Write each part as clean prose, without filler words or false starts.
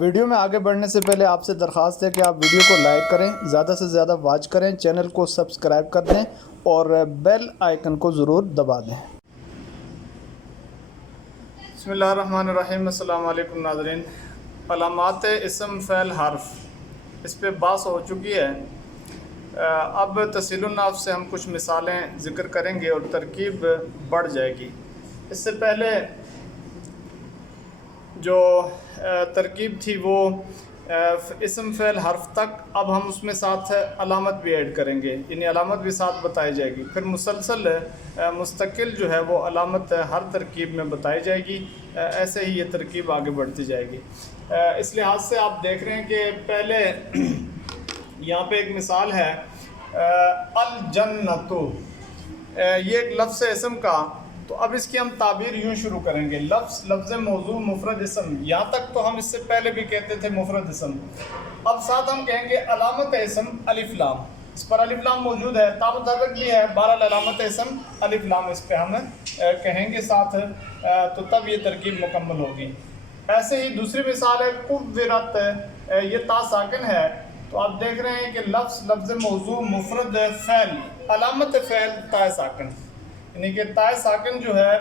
Video میں آگے بڑھنے سے پہلے آپ سے درخواست ہے کہ آپ ویڈیو کو لائک کریں، زیادہ سے زیادہ واچ کریں، چینل کو سبسکرائب کر دیں اور بیل آئیکن کو ضرور دبا دیں۔ بسم اللہ الرحمن الرحیم۔ السلام علیکم ناظرین۔ علامات اسم فعل حرف، اس پہ بحث ہو چکی ہے۔ اب تسہیل الناف سے ہم کچھ مثالیں ذکر کریں گے اور ترکیب بڑھ جائے گی۔ اس سے پہلے جو ترکیب تھی وہ اسم فعل حرف تک، اب ہم اس میں ساتھ علامت بھی ایڈ کریں گے، یعنی علامت بھی ساتھ بتائی جائے گی، پھر مسلسل مستقل جو ہے وہ علامت ہر ترکیب میں بتائی جائے گی۔ ایسے ہی یہ ترکیب آگے بڑھتی جائے گی۔ اس لحاظ سے آپ دیکھ رہے ہیں کہ پہلے یہاں پہ ایک مثال ہے الجنتو، یہ ایک لفظ ہے اسم کا۔ تو اب اس کی ہم تعبیر یوں شروع کریں گے، لفظ موضوع مفرد اسم، یہاں تک تو ہم اس سے پہلے بھی کہتے تھے مفرد اسم۔ اب ساتھ ہم کہیں گے علامت اسم الف لام، اس پر الف لام موجود ہے، تا متحرک بھی ہے، بہرحال علامت اسم الف لام اس پہ ہم کہیں گے ساتھ، تو تب یہ ترکیب مکمل ہوگی۔ ایسے ہی دوسری مثال ہے قُوِّرَت، یہ تا ساکن ہے، تو آپ دیکھ رہے ہیں کہ لفظ موضوع مفرد فعل، علامت فعل تا ساکن، یعنی کہ تائے ساکن جو ہے،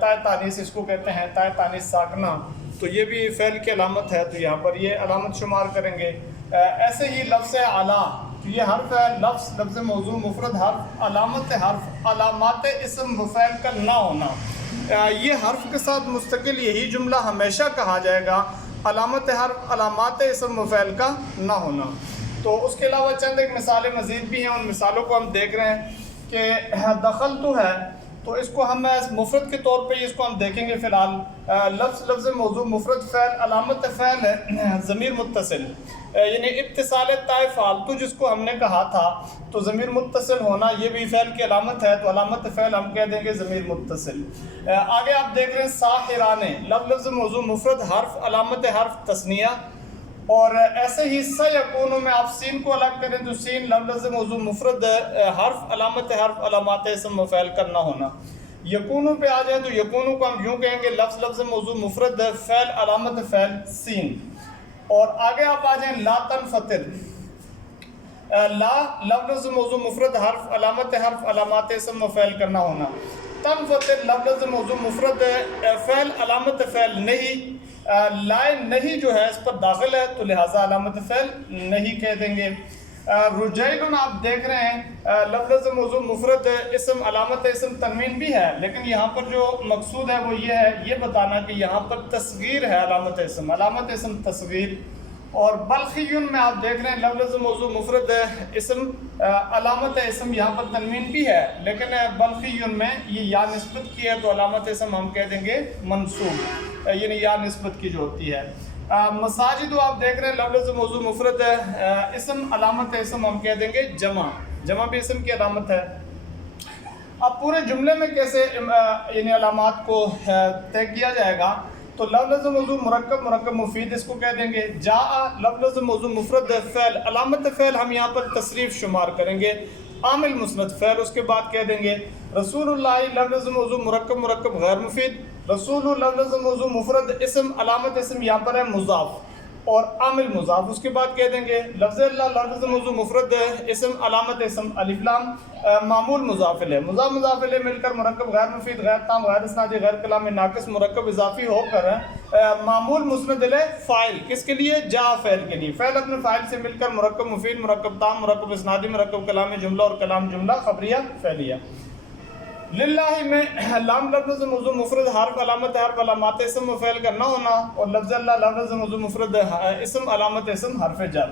تائے تانیث اس کو کہتے ہیں، تائے تانیث ساکنہ، تو یہ بھی فعل کی علامت ہے، تو یہاں پر یہ علامت شمار کریں گے۔ ایسے ہی لفظ اعلیٰ، تو یہ حرف ہے، لفظ موضوع مفرد حرف، علامت حرف، علامات اسم و فعل کا نہ ہونا، یہ حرف کے ساتھ مستقل یہی جملہ ہمیشہ کہا جائے گا، علامت حرف علامات اسم و فعل کا نہ ہونا۔ تو اس کے علاوہ چند ایک مثالیں مزید بھی ہیں، ان مثالوں کو ہم دیکھ رہے ہیں کہ دخل تو ہے، تو اس کو ہم مفرد کے طور پہ اس کو ہم دیکھیں گے فی الحال۔ لفظ موضوع مفرد فعل، علامت فعل ہے ضمیر متصل، یعنی اتصال تائے فالتو جس کو ہم نے کہا تھا، تو ضمیر متصل ہونا یہ بھی فعل کی علامت ہے، تو علامت فعل ہم کہہ دیں گے ضمیر متصل۔ آگے آپ دیکھ رہے ہیں ساحرانے، لفظ موضوع مفرد حرف، علامت حرف تثنیہ، اور ایسے ہی سیکونو میں آپ سین کو الگ کریں تو سین لفظ موضوع مفرد حرف، علامت حرف، علامات اسم و فعل کا نہ ہونا۔ یکونو پہ آ جائیں تو یکونو کو ہم یوں کہیں گے لفظ موضوع مفرد فعل، علامت فعل سین۔ اور آگے آپ آ جائیں لا تنفطر، لا لفظ موضوع مفرد حرف، علامت حرف، علامات اسم و فعل کا نہ ہونا۔ تنفطر لفظ موضوع مفرد فعل، علامت فعل نہیں، لائے نہیں جو ہے اس پر داخل ہے، تو لہٰذا علامت فعل نہیں کہہ دیں گے۔ رجیلن آپ دیکھ رہے ہیں لفظ موضوع مفرد اسم، علامت اسم تنوین بھی ہے، لیکن یہاں پر جو مقصود ہے وہ یہ ہے، یہ بتانا کہ یہاں پر تصغیر ہے علامت اسم تصغیر۔ اور بلخیون میں آپ دیکھ رہے ہیں لفظ موضوع مفرد اسم، علامت اسم یہاں پر تنوین بھی ہے، لیکن بلخیون میں یہ یا نسبت کی ہے، تو علامت اسم ہم کہہ دیں گے منصوب، یعنی یا نسبت کی جو ہوتی ہے۔ مساجد آپ دیکھ رہے ہیں لفظ موضوع مفرد اسم، علامت اسم ہم کہہ دیں گے جمع بھی اسم کی علامت ہے۔ اب پورے جملے میں کیسے یعنی علامات کو طے کیا جائے گا، تو لفظ موضوع مرکب مفید اس کو کہہ دیں گے۔ جاء لفظ موضوع مفرد فعل، علامت فعل ہم یہاں پر تصریف شمار کریں گے، عامل مسند فعل اس کے بعد کہہ دیں گے۔ رسول اللہ لفظ موضوع مرکب غیر مفید، رسول لفظ موضوع مفرد اسم، علامت اسم یہاں پر ہے مضاف، اور عامل مضاف اس کے بعد کہہ دیں گے۔ لفظ اللہ لفظ موضوع مفرد اسم، علامت اسم الف لام، معمول مضاف الیہ، مضاف الیہ مل کر مرکب غیر مفید، غیر تام، غیر اسنادی، غیر کلامی، ناقص، مرکب اضافی ہو کر معمول مسند الیہ فاعل، کس کے لیے؟ جا فعل کے لیے، فعل اپنے فاعل سے مل کر مرکب مفید، مرکب تام، مرکب اسنادی، مرکب کلامی جملہ، اور کلام جملہ خبریہ فعلیہ۔ للہ میں لام لفظ موضوع مفرد حرف، علامت حرف، علامات اسم و فعل کا نہ ہونا، اور لفظ اللہ لفظ موضوع مفرد اسم، علامت اسم حرف جر۔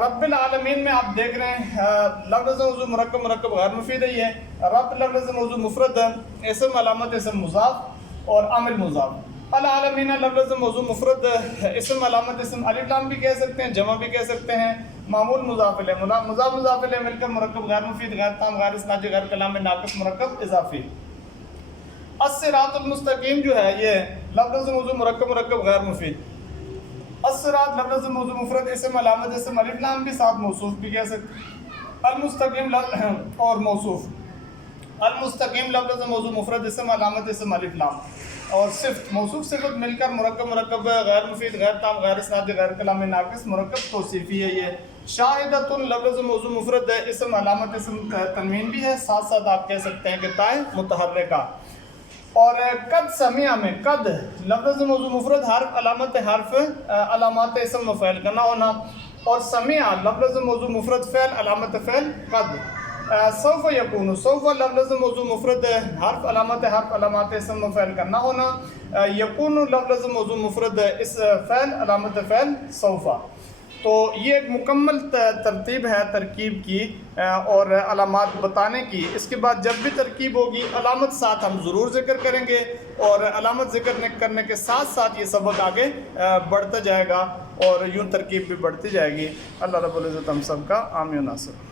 رب العالمین میں آپ دیکھ رہے ہیں لفظ موضوع مرکب غیر مفید ہے، یہ رب لفظ موضوع مفرد اسم، علامت اسم مضاف، اور عامل مضاف۔ العالمین لفظ موضوع مفرد اسم، علامت اسم الف لام بھی کہہ سکتے ہیں، جمع بھی کہہ سکتے ہیں، معمول مضاف الیہ، مضاف الیہ مل کر مرکب غیر مفید، غیر تام، غیر اسنادی، غیر کلامی، ناقص، مرکب اضافی۔ الصراط المستقیم جو ہے یہ لفظ موضوع مرکب غیر مفید۔ الصراط لفظ موضوع مفرد اسم، علامت اسم الف لام بھی، ساتھ موصوف بھی کہہ سکتے ہیں۔ المستقیم اور موصوف، المستقیم لفظ موضوع مفرد اسم، علامت اسم الف لام۔ اور صفت موصوف صفت مل کر مرکب مرکب غیر مفید غیر تام غیر اسنادی غیر کلامی ناقص مرکب توصیفی ہے یہ. شاہدۃ لفظ موضوع مفرد ہے, اسم علامت اسم تنوین بھی ہے, ساتھ ساتھ آپ کہہ سکتے ہیں کہ تائے متحرکہ. اور قد سمع میں قد لفظ موضوع مفرد حرف علامات اسم مفعول کا نہ ہونا, اور سمع لفظ موضوع مفرد فعل علامت فعل قد. سوف یکون سوف لفظ موضوع مفرد حرف علامات اسم مفعول کا نہ ہونا, یکون لفظ موضوع مفرد اس فعل علامت فعل سوف. تو یہ ایک مکمل ترتیب ہے ترکیب کی اور علامات بتانے کی. اس کے بعد جب بھی ترکیب ہوگی علامت ساتھ ہم ضرور ذکر کریں گے, اور علامت ذکر کرنے کے ساتھ ساتھ یہ سبق آگے بڑھتا جائے گا اور یوں ترکیب بھی بڑھتی جائے گی. اللہ رب العزت ہم سب کا عامی و ناصر.